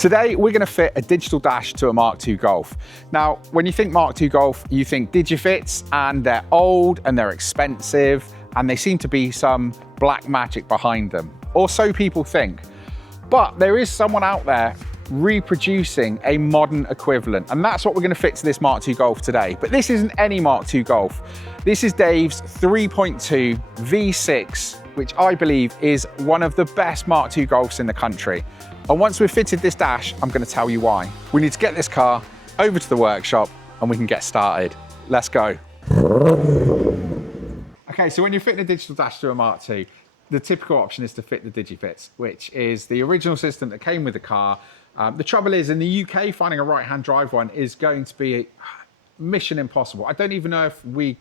Today, we're going to fit a digital dash to a Mark II Golf. Now, when you think Mark II Golf, you think Digifiz, and they're old and they're expensive, and they seem to be some black magic behind them. Or so people think. But there is someone out there reproducing a modern equivalent, and that's what we're going to fit to this Mark II Golf today. But this isn't any Mark II Golf. This is Dave's 3.2 V6, which I believe is one of the best Mark II Golfs in the country. And once we've fitted this dash, I'm going to tell you why. We need to get this car over to the workshop and we can get started. Let's go. Okay, so when you're fitting a digital dash to a Mark II, the typical option is to fit the Digifiz, which is the original system that came with the car. The trouble is, in the UK, finding a right-hand drive one is going to be mission impossible. I don't even know if we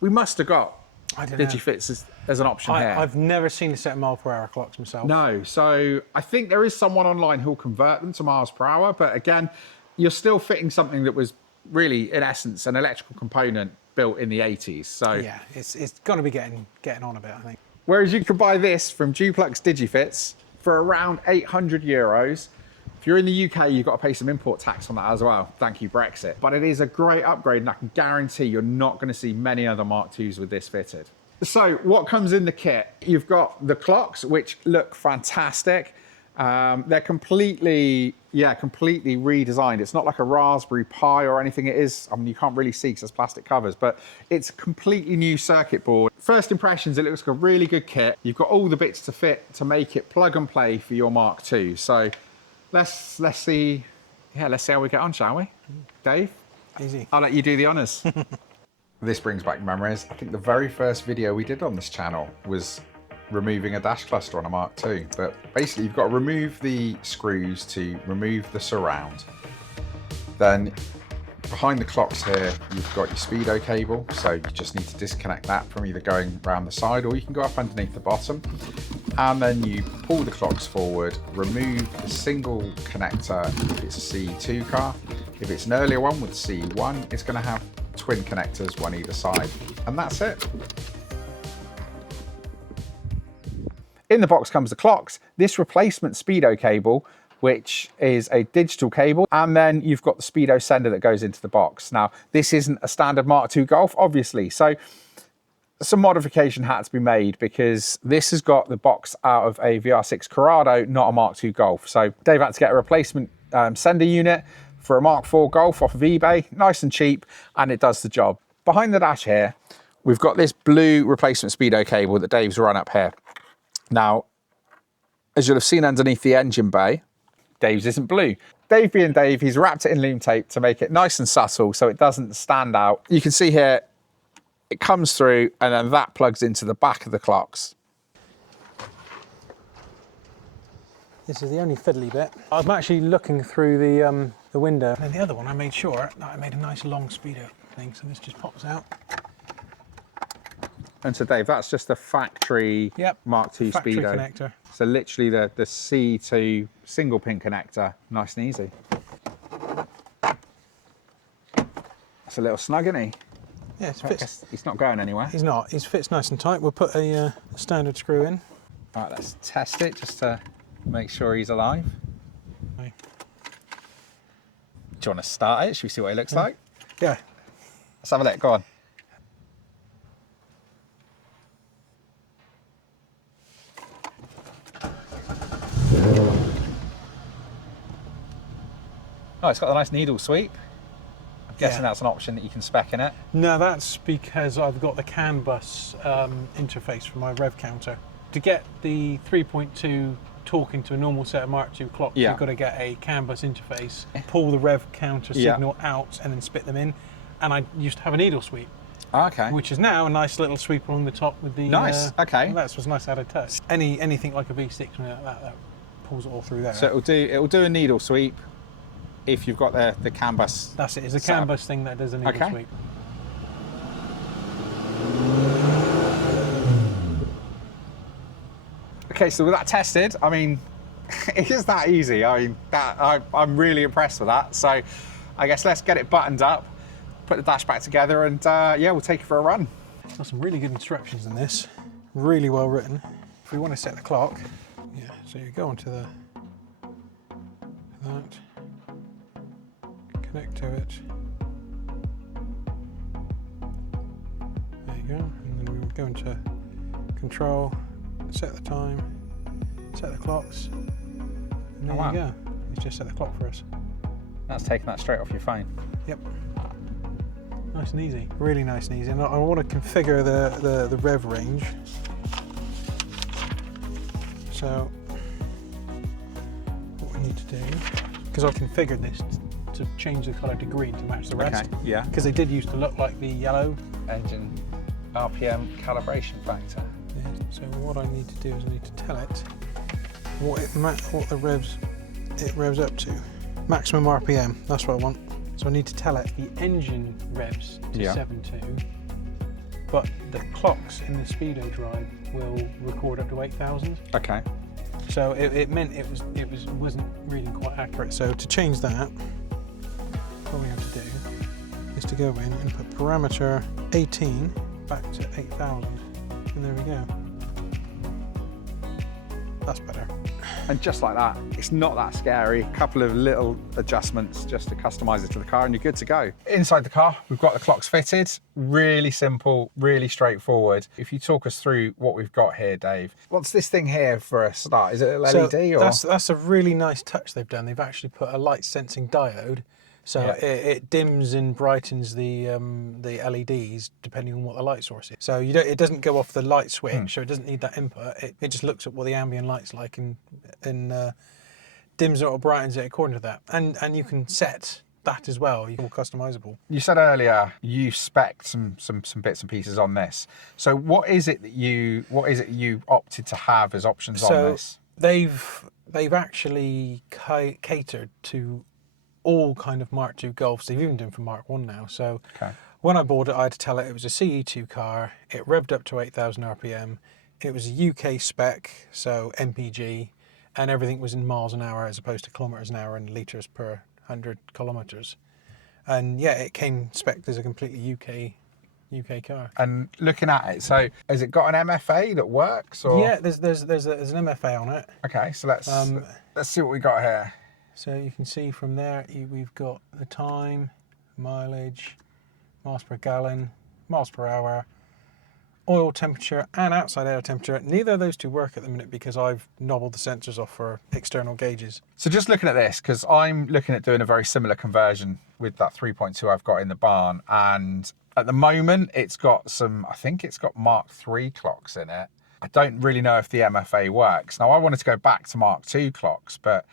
must have got Digifiz as an option here. I've never seen a set of mile-per-hour clocks myself. No, so I think there is someone online who'll convert them to miles per hour, but again, you're still fitting something that was really, in essence, an electrical component built in the 80s. So yeah, it's got to be getting on a bit, I think. Whereas you could buy this from Duplex Digifiz for around €800. If you're in the UK, you've got to pay some import tax on that as well. Thank you, Brexit. But it is a great upgrade, and I can guarantee you're not going to see many other Mark IIs with this fitted. So what comes in the kit? You've got the clocks, which look fantastic. They're completely redesigned. It's not like a Raspberry Pi or anything. It is, I mean, you can't really see because it's plastic covers, but it's a completely new circuit board. First impressions, it looks like a really good kit. You've got all the bits to fit to make it plug and play for your Mark II. So let's see how we get on, shall we? Dave? Easy. I'll let you do the honors. This brings back memories. I think the very first video we did on this channel was removing a dash cluster on a Mark II. But basically, you've got to remove the screws to remove the surround. Then behind the clocks here, you've got your speedo cable. So you just need to disconnect that from either going around the side, or you can go up underneath the bottom. And then you pull the clocks forward, remove the single connector if it's a CE2 car. If it's an earlier one with CE1, it's going to have twin connectors, one either side. And that's it. In the box comes the clocks, this replacement speedo cable, which is a digital cable, and then you've got the speedo sender that goes into the box. Now, this isn't a standard Mark II Golf, obviously, so some modification had to be made because this has got the box out of a VR6 Corrado, not a Mark II Golf. So Dave had to get a replacement sender unit for a Mark IV Golf off of eBay, nice and cheap, and it does the job. Behind the dash here, we've got this blue replacement speedo cable that Dave's run up here. Now, as you'll have seen underneath the engine bay, Dave's isn't blue. Dave being Dave, he's wrapped it in loom tape to make it nice and subtle so it doesn't stand out. You can see here, it comes through and then that plugs into the back of the clocks. This is the only fiddly bit. I'm actually looking through the window. And the other one, I made sure that I made a nice long speedo thing, so this just pops out. And so Dave, that's just a factory Mark II factory speedo connector. So literally the C2 single pin connector, nice and easy. That's a little snug, isn't he? Yeah, it fits. He's not going anywhere. He's not. He fits nice and tight. We'll put a standard screw in. All right, let's test it just to make sure he's alive. Okay. Do you want to start it? Should we see what it looks like? Yeah. Let's have a look. Go on. Oh, it's got a nice needle sweep. I'm guessing that's an option that you can spec in it. No, that's because I've got the CAN bus interface for my rev counter. To get the 3.2 talking to a normal set of Mark II clocks, you've got to get a CAN bus interface, pull the rev counter signal out and then spit them in. And I used to have a needle sweep. Okay. Which is now a nice little sweep along the top with the... Nice, okay. That's what's nice added touch. Anything like a V6, that pulls it all through there. So it'll do a needle sweep if you've got the CAN bus. That's it, it's a CAN bus thing that does a needle sweep. Okay, so with that tested, I mean, it is that easy. I mean, I'm really impressed with that. So I guess let's get it buttoned up, put the dash back together, and yeah, we'll take it for a run. Got some really good instructions in this, really well written. If we want to set the clock, so you go onto that. Connect to it. There you go. And then we go into control, set the time, set the clocks, and there you go. It's just set the clock for us. That's taking that straight off your phone. Yep. Nice and easy. Really nice and easy. And I want to configure the rev range. So what we need to do, because I've configured this to change the colour to green to match the rest. Okay, yeah. Because they did used to look like the yellow. Engine RPM calibration factor. Yeah, so what I need to do is I need to tell it what the revs it revs up to. Maximum RPM, that's what I want. So I need to tell it the engine revs to 7.2, but the clocks in the speedo drive will record up to 8,000. Okay. So it meant it wasn't reading quite accurate. So to change that, what we have to do is to go in and put parameter 18 back to 8,000, and there we go. That's better. And just like that, it's not that scary. A couple of little adjustments just to customize it to the car and you're good to go. Inside the car, we've got the clocks fitted. Really simple, really straightforward. If you talk us through what we've got here, Dave. What's this thing here for a start? Is it an LED or? That's a really nice touch they've done. They've actually put a light sensing diode. So it dims and brightens the LEDs depending on what the light source is. So it doesn't go off the light switch, so it doesn't need that input. It just looks at what the ambient light's like and dims it or brightens it according to that. And you can set that as well. You're all customizable. You said earlier you spec'd some bits and pieces on this. So what is it that you opted to have as options on this? They've actually catered to all kind of Mark II Golfs. They've even done for Mark I now. So when I bought it, I had to tell it was a CE2 car. It revved up to 8,000 RPM. It was a UK spec, so MPG, and everything was in miles an hour as opposed to kilometers an hour and litres per 100 kilometers. And yeah, it came spec'd as a completely UK car. And looking at it, so has it got an MFA that works? Or? Yeah, there's an MFA on it. Okay, so let's see what we got here. So you can see from there, we've got the time, mileage, miles per gallon, miles per hour, oil temperature and outside air temperature. Neither of those two work at the minute because I've nobbled the sensors off for external gauges. So just looking at this, because I'm looking at doing a very similar conversion with that 3.2 I've got in the barn. And at the moment, it's got I think it's got Mark III clocks in it. I don't really know if the MFA works. Now I wanted to go back to Mark II clocks, but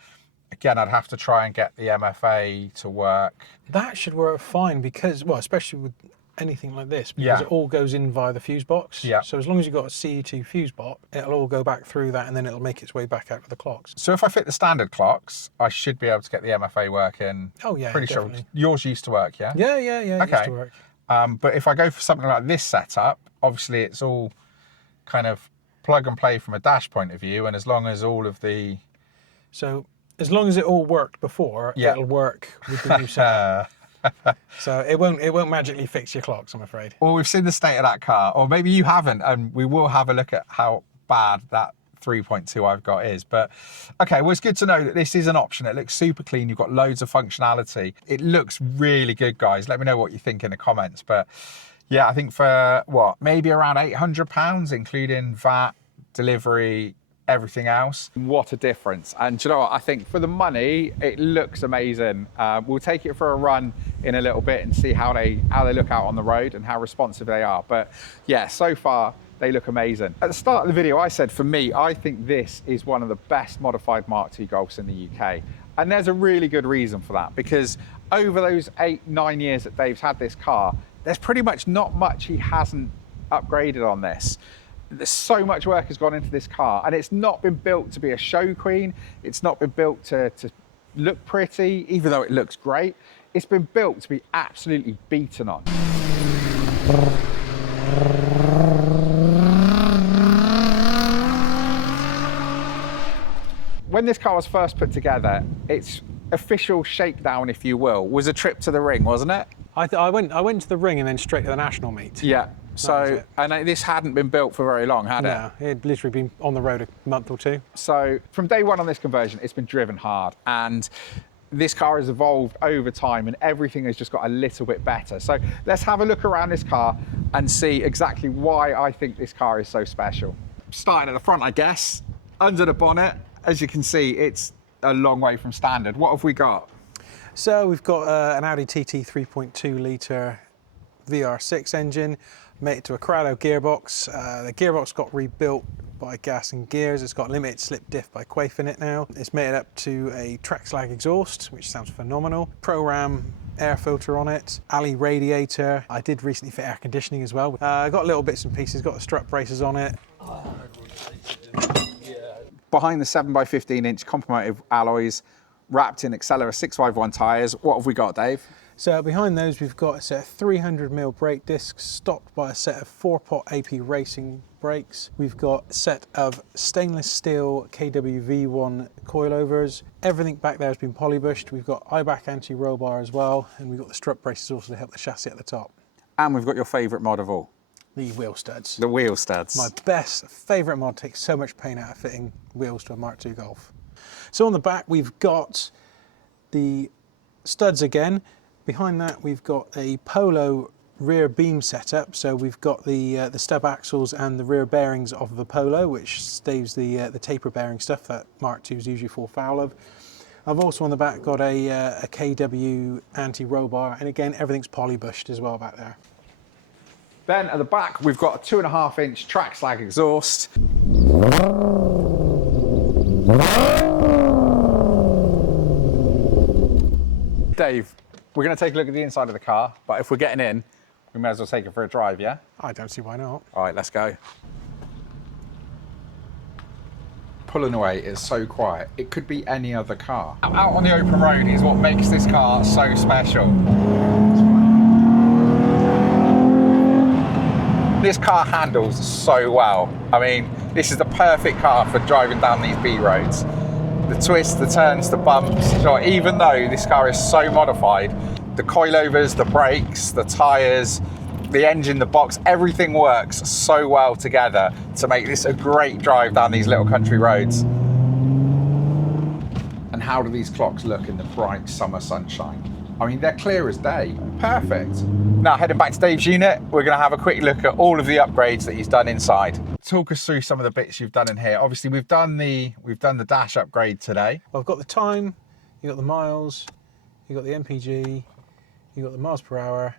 again, I'd have to try and get the MFA to work. That should work fine because, well, especially with anything like this, because it all goes in via the fuse box. Yeah. So as long as you've got a CE2 fuse box, it'll all go back through that and then it'll make its way back out to the clocks. So if I fit the standard clocks, I should be able to get the MFA working. Oh yeah, pretty definitely. Sure. Yours used to work, yeah? Yeah, okay. Used to work. But if I go for something like this setup, obviously it's all kind of plug and play from a dash point of view, and as long as all of the... So as long as it all worked before, it'll work with the new setup. So it won't magically fix your clocks, I'm afraid. Well, we've seen the state of that car, or maybe you haven't, and we will have a look at how bad that 3.2 I've got is. But okay, well, it's good to know that this is an option. It looks super clean. You've got loads of functionality. It looks really good, guys. Let me know what you think in the comments. But yeah, I think for what, maybe around £800, including VAT, delivery, everything else. What a difference. And do you know what, I think for the money it looks amazing. We'll take it for a run in a little bit and see how they look out on the road and how responsive they are. But yeah, so far they look amazing. At the start of the video I said, for me, I think this is one of the best modified Mark II Golfs in the UK, and there's a really good reason for that, because over those 8-9 years that Dave's had this car, there's pretty much not much he hasn't upgraded on this. There's so much work has gone into this car, and it's not been built to be a show queen. It's not been built to look pretty, even though it looks great. It's been built to be absolutely beaten on. When this car was first put together, its official shakedown, if you will, was a trip to the ring, wasn't it? I went to the ring and then straight to the national meet. Yeah. So, and this hadn't been built for very long, had it? No, it had literally been on the road a month or two. So from day one on this conversion, it's been driven hard, and this car has evolved over time and everything has just got a little bit better. So let's have a look around this car and see exactly why I think this car is so special. Starting at the front, I guess, under the bonnet, as you can see, it's a long way from standard. What have we got? So we've got an Audi TT 3.2 litre VR6 engine, made it to a Corrado gearbox. The gearbox got rebuilt by Gas and Gears. It's got limited slip diff by Quaife in it now. It's made it up to a track slag exhaust, which sounds phenomenal. Pro-Ram air filter on it, alley radiator. I did recently fit air conditioning as well. Got little bits and pieces, got the strut braces on it. Behind the 7x15-inch complimented alloys, wrapped in Accelera 651 tyres, what have we got, Dave? So behind those we've got a set of 300mm brake discs, stopped by a set of 4-pot AP racing brakes. We've got a set of stainless steel KWV1 coilovers. Everything back there has been polybushed. We've got IBAC anti-roll bar as well, and we've got the strut braces also to help the chassis at the top. And we've got your favourite mod of all. The wheel studs. The wheel studs. My best favourite mod, takes so much pain out of fitting wheels to a Mark II Golf. So on the back we've got the studs again. Behind that we've got a Polo rear beam setup. So we've got the stub axles and the rear bearings of the Polo, which staves the taper bearing stuff that Mark II's usually fall foul of. I've also on the back got a KW anti-roll bar, and again everything's polybushed as well back there. Then at the back we've got a 2.5-inch track slag exhaust. Dave, we're going to take a look at the inside of the car, but if we're getting in, we may as well take it for a drive, yeah? I don't see why not. All right, let's go. Pulling away is so quiet. It could be any other car. Out on the open road is what makes this car so special. This car handles so well. I mean, this is the perfect car for driving down these B roads. The twists, the turns, the bumps. So even though this car is so modified, the coilovers, the brakes, the tyres, the engine, the box, everything works so well together to make this a great drive down these little country roads. And how do these clocks look in the bright summer sunshine? I mean, they're clear as day. Perfect. Now, heading back to Dave's unit, we're going to have a quick look at all of the upgrades that he's done inside. Talk us through some of the bits you've done in here. Obviously, we've done the dash upgrade today. Well, I've got the time, you got the miles, you got the MPG, you got the miles per hour,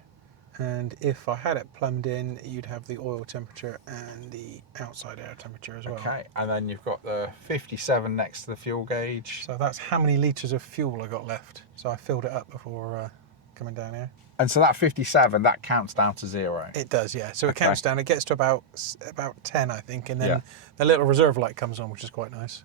and if I had it plumbed in, you'd have the oil temperature and the outside air temperature as well. Okay, and then you've got the 57 next to the fuel gauge. So that's how many litres of fuel I got left. So I filled it up before coming down here. And so that 57, that counts down to 0? It does, yeah. So it counts down, it gets to about 10, I think, and then the little reserve light comes on, which is quite nice.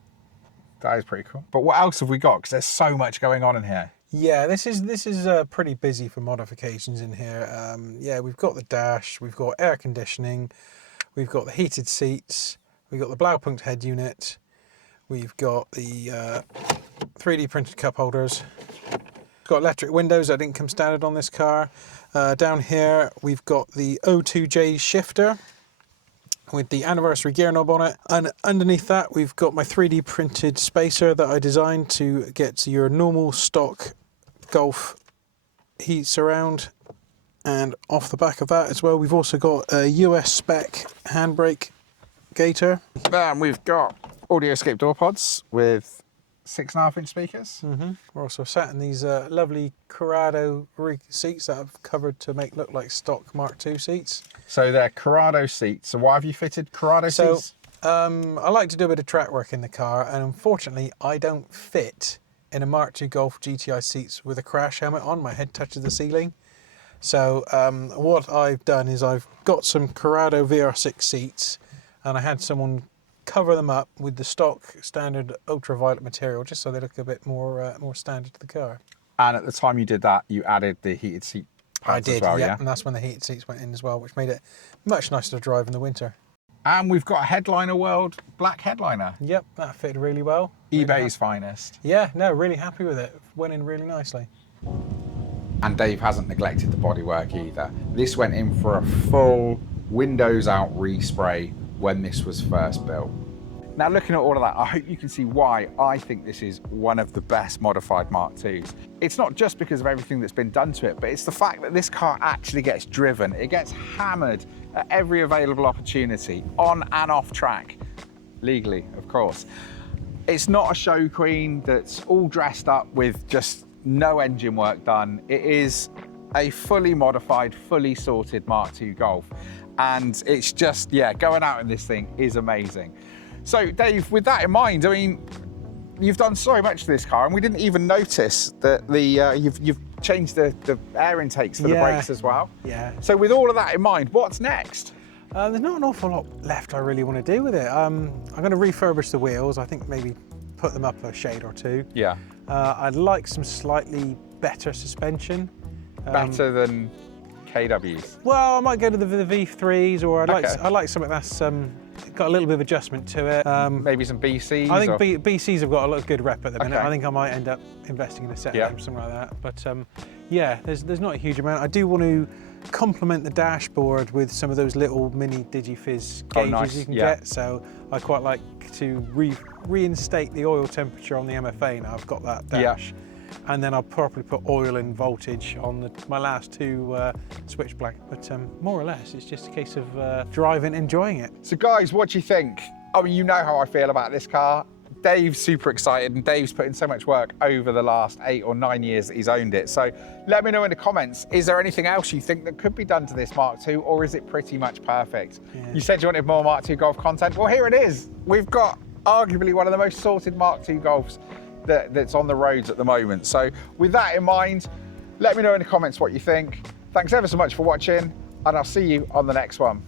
That is pretty cool. But what else have we got? Because there's so much going on in here. Yeah, this is pretty busy for modifications in here. Yeah, we've got the dash, we've got air conditioning, we've got the heated seats, we've got the Blaupunkt head unit, we've got the 3D printed cup holders. Got electric windows that didn't come standard on this car. Down here we've got the O2J shifter with the anniversary gear knob on it, and underneath that we've got my 3D printed spacer that I designed to get to your normal stock Golf heat surround. And off the back of that as well we've also got a US spec handbrake gator. And we've got audio escape door pods with 6.5-inch speakers. We're also sat in these lovely Corrado seats that I've covered to make look like stock Mark II seats. So they're Corrado seats. So why have you fitted Corrado seats? I like to do a bit of track work in the car, and unfortunately I don't fit in a Mark II Golf GTI seats with a crash helmet on. My head touches the ceiling. So what I've done is I've got some Corrado VR6 seats, and I had someone cover them up with the stock standard ultraviolet material, just so they look a bit more standard to the car. And at the time you did that, you added the heated seat pads I did, as well, yeah, and that's when the heated seats went in as well, which made it much nicer to drive in the winter. And we've got a Headliner World black headliner. Yep, that fitted really well. eBay's finest. Yeah, no, really happy with it. Went in really nicely. And Dave hasn't neglected the bodywork either. This went in for a full windows out respray when this was first built. Now, looking at all of that, I hope you can see why I think this is one of the best modified Mark IIs. It's not just because of everything that's been done to it, but it's the fact that this car actually gets driven. It gets hammered at every available opportunity, on and off track, legally, of course. It's not a show queen that's all dressed up with just no engine work done. It is a fully modified, fully sorted Mark II Golf. And it's just, yeah, going out in this thing is amazing. So Dave, with that in mind, I mean, you've done so much to this car, and we didn't even notice that you've changed the air intakes for the brakes as well. Yeah. So with all of that in mind, what's next? There's not an awful lot left I really want to do with it. I'm going to refurbish the wheels. I think maybe put them up a shade or two. Yeah. I'd like some slightly better suspension. Better than KW's? Well, I might go to the V3s, or I like something that's got a little bit of adjustment to it. Maybe some BCs? I think BCs have got a lot of good rep at the minute. Okay. I think I might end up investing in a set of them, something like that. But yeah, there's not a huge amount. I do want to complement the dashboard with some of those little mini Digifiz gauges you can get. So I quite like to reinstate the oil temperature on the MFA now I've got that dash. And then I'll probably put oil and voltage on my last two switch blank. But more or less, it's just a case of driving, enjoying it. So guys, what do you think? I mean, you know how I feel about this car. Dave's super excited, and Dave's put in so much work over the last 8 or 9 years that he's owned it. So let me know in the comments, is there anything else you think that could be done to this Mark II, or is it pretty much perfect? Yeah. You said you wanted more Mark II Golf content. Well, here it is. We've got arguably one of the most sorted Mark II Golfs that's on the roads at the moment. So with that in mind, let me know in the comments what you think. Thanks ever so much for watching, and I'll see you on the next one.